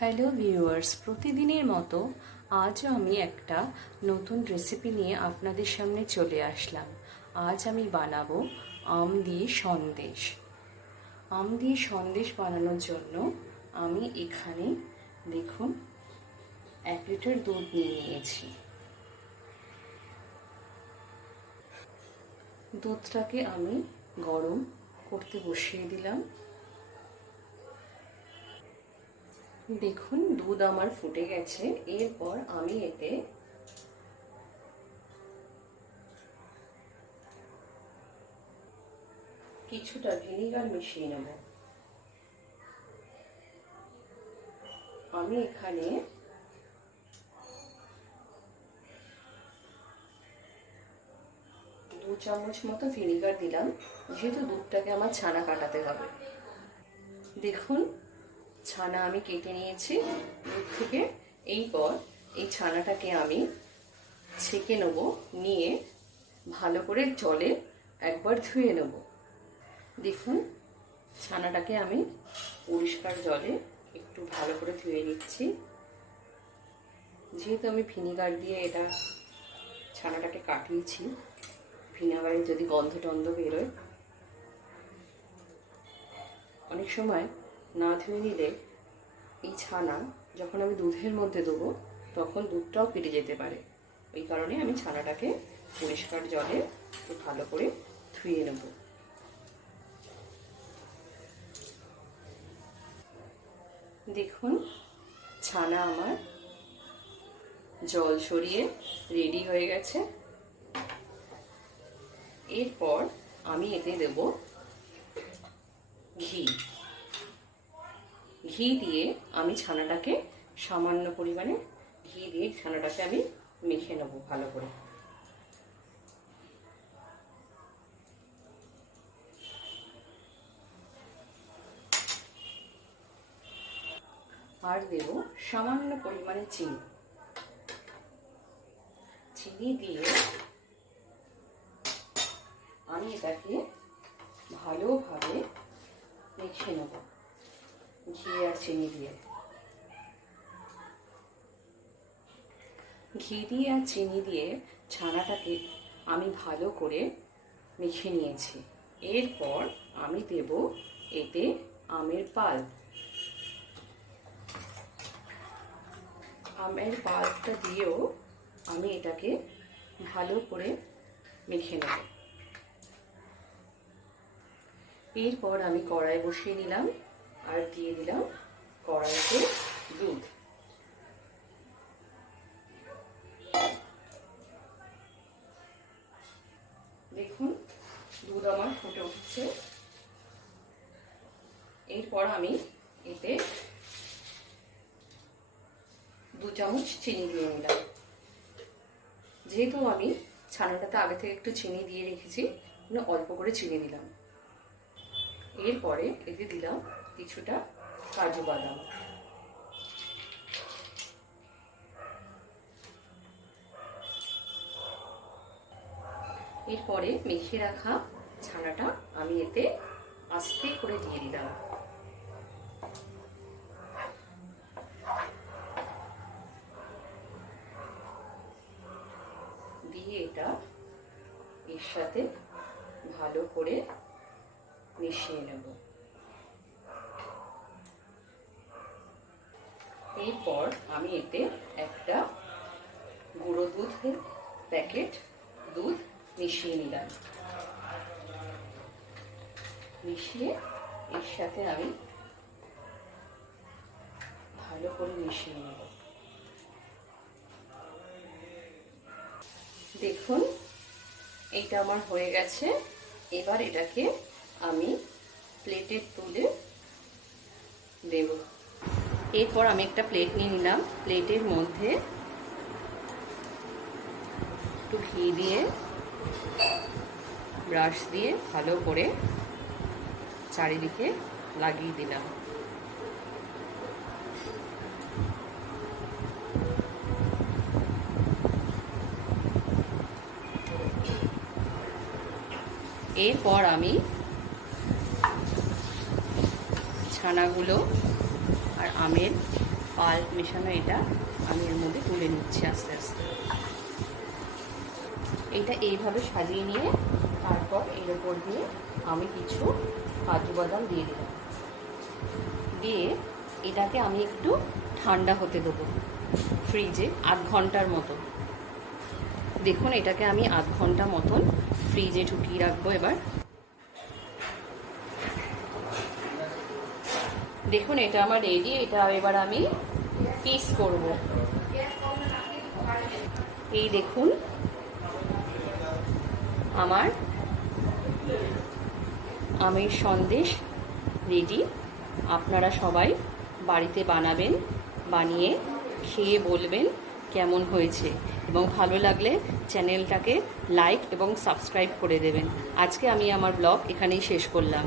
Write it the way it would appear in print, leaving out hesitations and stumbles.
Hello viewers, প্রতিদিনের মতো আজও আমি একটা নতুন রেসিপি নিয়ে আপনাদের সামনে চলে আসলাম। আজ আমি বানাবো আম দিয়ে সন্দেশ। আম দিয়ে সন্দেশ বানানোর জন্য আমি এখানে দেখুন 1 লিটার দুধ নিয়ে নিয়েছি। দুধটাকে আমি গরম করতে বসিয়ে দিলাম। দেখুন দুধ আমার ফুটে গেছে। এরপর আমি এতে কিছুটা ভিনিগার মিশিয়ে নেব। আমি এখানে 2 চামচ মতো ভিনিগার দিলাম, যেহেতু দুধটাকে আমার ছানা কাটাতে হবে। দেখুন ছানা আমি কেটে নিয়েছি দুধ থেকে। এইপর এই ছানাটাকে আমি ছেঁকে নেব, নিয়ে ভালো করে জলে একবার ধুয়ে নেব। দেখুন ছানাটাকে আমি পরিষ্কার জলে একটু ভালো করে ধুয়ে নিচ্ছি। যেহেতু আমি ভিনিগার দিয়ে এটা ছানাটাকে কাটিয়েছি, ভিনেগারে যদি গন্ধ টন্ধ বেরোয়, অনেক সময় না ধুয়ে নিলে এই ছানা যখন আমি দুধের মধ্যে দেবো তখন দুধটাও কেটে যেতে পারে। ওই কারণে আমি ছানাটাকে পরিষ্কার জলে ভালো করে ধুয়ে নেব। দেখুন ছানা আমার জল সরিয়ে রেডি হয়ে গেছে। এরপর আমি এতে দেব ঘি। ঘি দিয়ে আমি ছানাটাকে সামান্য পরিমাণে ঘি দিয়ে ছানাটাকে আমি মেখে নেব ভালো করে। আর দেব সামান্য পরিমাণে চিনি। চিনি দিয়ে আমি এটাকে ভালোভাবে মেখে নেব ঘি আর চিনি দিয়ে। ঘি দিয়ে আর চিনি দিয়ে ছানাটাকে আমি ভালো করে মেখে নিয়েছি। এরপর আমি দেব এতে আমের পাল্প। আমের পাল্পটা দিয়েও আমি এটাকে ভালো করে মেখে নেব। এরপর আমি কড়াই বসিয়ে দিলাম আর দিয়ে দিলাম কড়াইতে দুধ। দেখুন দুধ আমার ফুটে উঠছে। এরপর আমি এতে 2 চামচ চিনি দিয়ে নিলাম। যেহেতু আমি ছানাটাতে আগে থেকে একটু চিনি দিয়ে রেখেছি, অল্প করে চিনি দিলাম। এরপরে এতে দিলাম কিছুটা কাজু বাদাম। এরপরে মেখে রাখা ছানাটা আমি এতে আস্তে করে দিয়ে দিলাম। দিয়ে এটা এর সাথে ভালো করে মিশিয়ে নেব। এরপর আমি এতে একটা গুঁড়ো দুধের প্যাকেট দুধ মিশিয়ে নিলাম। মিশিয়ে এর সাথে আমি ভালো করে মিশিয়ে নেব। দেখুন এইটা আমার হয়ে গেছে। এবার এটাকে আমি প্লেটে তুলে দেব। এরপর আমি একটা প্লেট নিয়ে নিলাম। প্লেটের মধ্যে একটু ঘি দিয়ে ব্রাশ দিয়ে ভালো করে চারিদিকে লাগিয়ে দিলাম। এরপর আমি ছানাগুলো আর আমের পাল্প মেশানো এটা আমি এর মধ্যে তুলে নিচ্ছি আস্তে আস্তে। এটা এইভাবে সাজিয়ে নিয়ে তারপর এর ওপর দিয়ে আমি কিছু কাজু বাদাম দিয়ে দিলাম, দিয়ে এটাকে আমি একটু ঠান্ডা হতে দেবো ফ্রিজে 8 ঘন্টার মতো। দেখুন এটাকে আমি 8 ঘন্টা মতন ফ্রিজে ঢুকিয়ে রাখবো। এবার দেখুন এটা আমার রেডি। এটা এবার আমি পিস করব। এই দেখুন আমার আমের সন্দেশ রেডি। আপনারা সবাই বাড়িতে বানাবেন, বানিয়ে খেয়ে বলবেন কেমন হয়েছে, এবং ভালো লাগলে চ্যানেলটাকে লাইক এবং সাবস্ক্রাইব করে দেবেন। আজকে আমি আমার ব্লগ এখানেই শেষ করলাম।